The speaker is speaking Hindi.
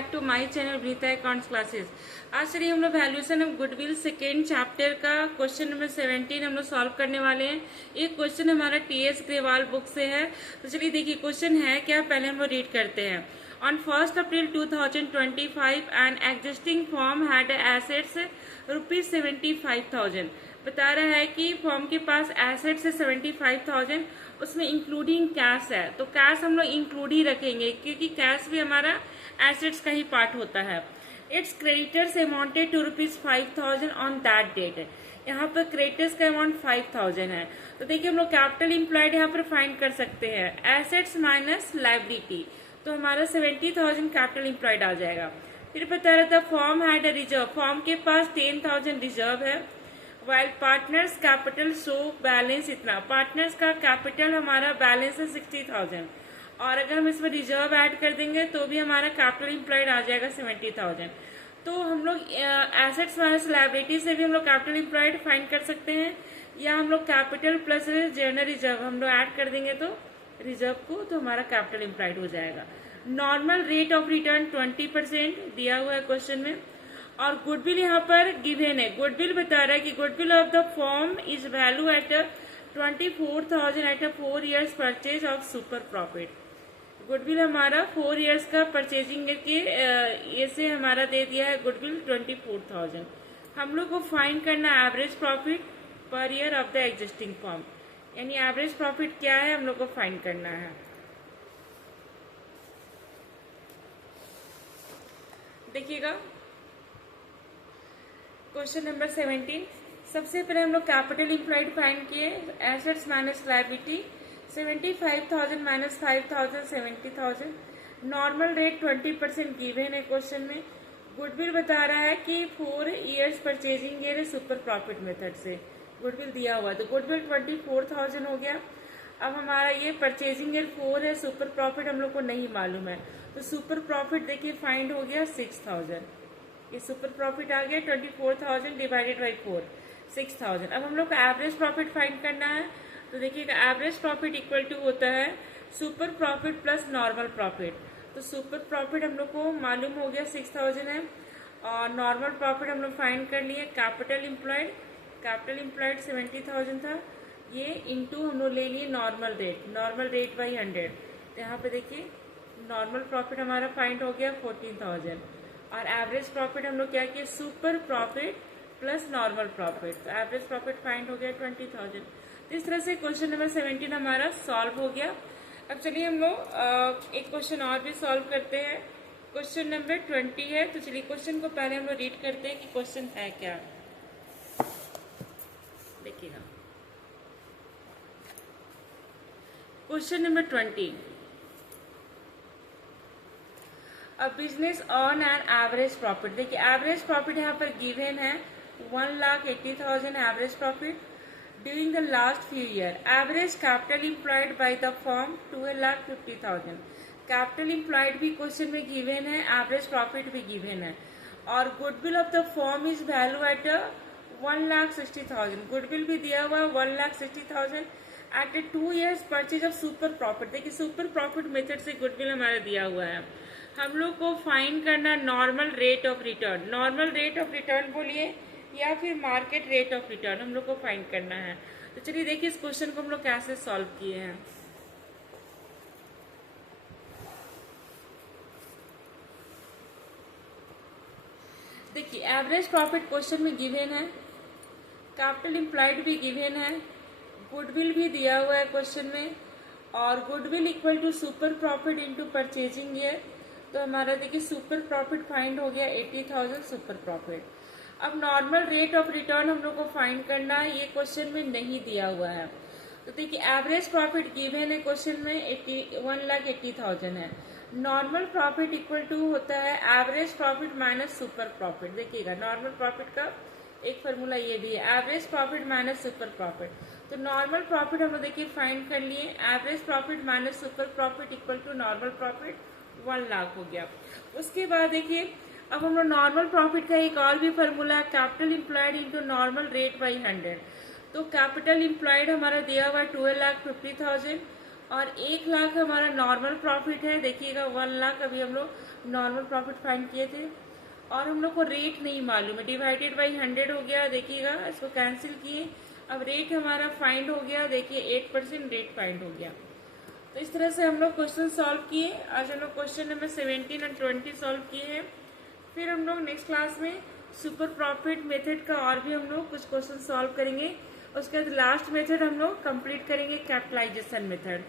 Back to my channel Vinita accounts classes. आज चलिए हम लोग valuation of goodwill second chapter का क्वेश्चन नंबर 17 हम लोग सॉल्व करने वाले हैं। ये क्वेश्चन हमारा टीएस ग्रेवाल बुक से है। तो चलिए देखिए क्वेश्चन है क्या, पहले हम लोग रीड करते हैं। On 1 April 2025 an existing form had assets ₹75,000। बता रहा है कि फॉर्म के पास एसेट्स है 75,000, उसमें इंक्लूडिंग कैश है। तो कैश हम लोग इंक्लूड ही रखेंगे क्योंकि कैश भी हमारा एसेट्स का ही पार्ट होता है। Its creditors amounted to ₹5,000 on that date. यहाँ पर क्रेडिटर्स का अमाउंट 5,000 है। तो देखिए हम लोग कैपिटल इम्प्लॉयड यहाँ पर फाइंड कर सकते हैं, एसेट्स माइनस लायबिलिटी। तो हमारा 70,000 कैपिटल इम्प्लॉयड आ जाएगा। फिर बता रहा था form had a reserve, form के पास 10,000 रिजर्व है। While partners capital show balance इतना, पार्टनर्स का कैपिटल हमारा बैलेंस है 60,000 और अगर हम इसमें रिजर्व ऐड कर देंगे तो भी हमारा कैपिटल इम्प्लॉयड आ जाएगा 70,000। तो हम लोग एसेट्स माइनस लायबिलिटी से भी हम लोग कैपिटल इम्प्लॉयड फाइंड कर सकते हैं, या हम लोग कैपिटल प्लस जनरल रिजर्व हम लोग ऐड कर देंगे तो रिजर्व को, तो हमारा कैपिटल इम्प्लॉयड हो जाएगा। नॉर्मल रेट ऑफ रिटर्न 20% दिया हुआ है क्वेश्चन में। और गुडविल यहाँ पर गिवन है, गुडविल बता रहा है कि goodwill of the firm is value at 24,000 at 4 years purchase of super profit. Goodwill हमारा 4 years का परचेजिंग के ये से हमारा दे दिया है गुडविल 24,000। हम लोग को फाइंड करना average profit per year of the existing form, यानी एवरेज प्रॉफिट क्या है हम लोग को फाइंड करना है। देखिएगा क्वेश्चन नंबर 17। सबसे पहले हम लोग कैपिटल इम्प्लॉयड फाइंड किए, assets minus liability 75,000 minus 5,000 70,000। Normal rate 20% given है क्वेश्चन में। गुडविल बता रहा है कि 4 years purchasing year super profit method से गुडविल दिया हुआ, तो गुडविल 24,000 हो गया। अब हमारा ये परचेजिंग ईयर 4 है, सुपर प्रॉफिट हम लोग को नहीं मालूम है, तो सुपर प्रॉफिट देखिए फाइंड हो गया 6,000। ये सुपर प्रॉफिट आ गया 24,000 डिवाइडेड बाई 4 6,000। अब हम लोग को एवरेज प्रॉफिट फाइंड करना है, तो देखिएगा एवरेज प्रॉफिट इक्वल टू होता है super profit plus normal profit. तो सुपर प्रॉफिट हम लोग को मालूम हो गया 6,000 है, और नॉर्मल प्रॉफिट हम लोग फाइंड कर लिए। कैपिटल इम्प्लॉयड 70,000 था, ये इंटू हम लोग ले लिए नॉर्मल रेट बाई 100। तो यहाँ पे देखिए नॉर्मल प्रॉफिट हमारा फाइंड हो गया 14,000, और एवरेज प्रॉफिट हम लोग क्या किए super profit plus normal profit, तो एवरेज प्रॉफिट फाइंड हो गया 20,000। तो इस तरह से क्वेश्चन नंबर 17 हमारा सॉल्व हो गया। अब चलिए हम लोग एक क्वेश्चन और भी सॉल्व करते हैं। क्वेश्चन नंबर 20 है, तो चलिए क्वेश्चन को पहले हम लोग रीड करते हैं कि क्वेश्चन है क्या। देखिएगा क्वेश्चन नंबर 20, अब business on an average profit. देखिए एवरेज प्रॉफिट यहाँ पर गिवन है 1,80,000 average profit during the last few year. Average capital employed by the firm 12,50,000। Capital employed भी क्वेश्चन में गिवन है, एवरेज प्रॉफिट भी गिवन है, और goodwill of the firm is value at 1,60,000। Goodwill भी दिया हुआ 1,60,000 at 2 years purchase of super profit. देखिए सुपर प्रॉफिट मेथड से गुडविल हमारा दिया हुआ है। हम लोग को फाइंड करना normal rate of return, normal rate of return बोलिए या फिर मार्केट रेट ऑफ रिटर्न हम लोग को फाइंड करना है। तो चलिए देखिए इस क्वेश्चन को हम लोग कैसे सॉल्व किए हैं। देखिए एवरेज प्रॉफिट क्वेश्चन में गिवन है, कैपिटल इम्प्लॉयड भी गिवन है, गुडविल भी दिया हुआ है क्वेश्चन में, और goodwill equal to super profit into purchasing year. तो हमारा देखिए सुपर प्रॉफिट फाइंड हो गया 80,000 सुपर प्रॉफिट। अब नॉर्मल रेट ऑफ रिटर्न हम लोग को फाइंड करना है, ये क्वेश्चन में नहीं दिया हुआ है। तो देखिए एवरेज प्रॉफिट गिवन है क्वेश्चन में 1,80,000 है। नॉर्मल प्रॉफिट इक्वल टू होता है average profit minus super profit. देखिएगा नॉर्मल प्रॉफिट का एक फॉर्मूला ये भी है, average profit minus super profit. तो नॉर्मल प्रॉफिट हम देखिए फाइंड कर लिए, average profit minus super profit equal to normal profit 1 lakh हो गया। उसके बाद देखिए अब हम लोग नॉर्मल प्रॉफिट का एक और भी फॉर्मूला है, capital employed into normal rate by 100। तो कैपिटल इम्प्लॉयड हमारा दिया हुआ 12,50,000 और 1 लाख हमारा नॉर्मल प्रॉफिट है। देखिएगा 1 लाख अभी हम लोग नॉर्मल प्रॉफिट फाइंड किए थे, और हम लोग को रेट नहीं मालूम है, डिवाइडेड बाई 100 हो गया। देखिएगा इसको कैंसिल किए, अब रेट हमारा फाइंड हो गया। देखिए 8% रेट फाइंड हो गया। तो इस तरह से हम लोग क्वेश्चन सॉल्व किए। आज हम लोग क्वेश्चन नंबर 17 और 20 सॉल्व किए हैं। फिर हम लोग नेक्स्ट क्लास में सुपर प्रॉफिट मेथड का और भी हम लोग कुछ क्वेश्चन सॉल्व करेंगे। उसके बाद लास्ट मेथड हम लोग कंप्लीट करेंगे, कैपिटलाइजेशन मेथड।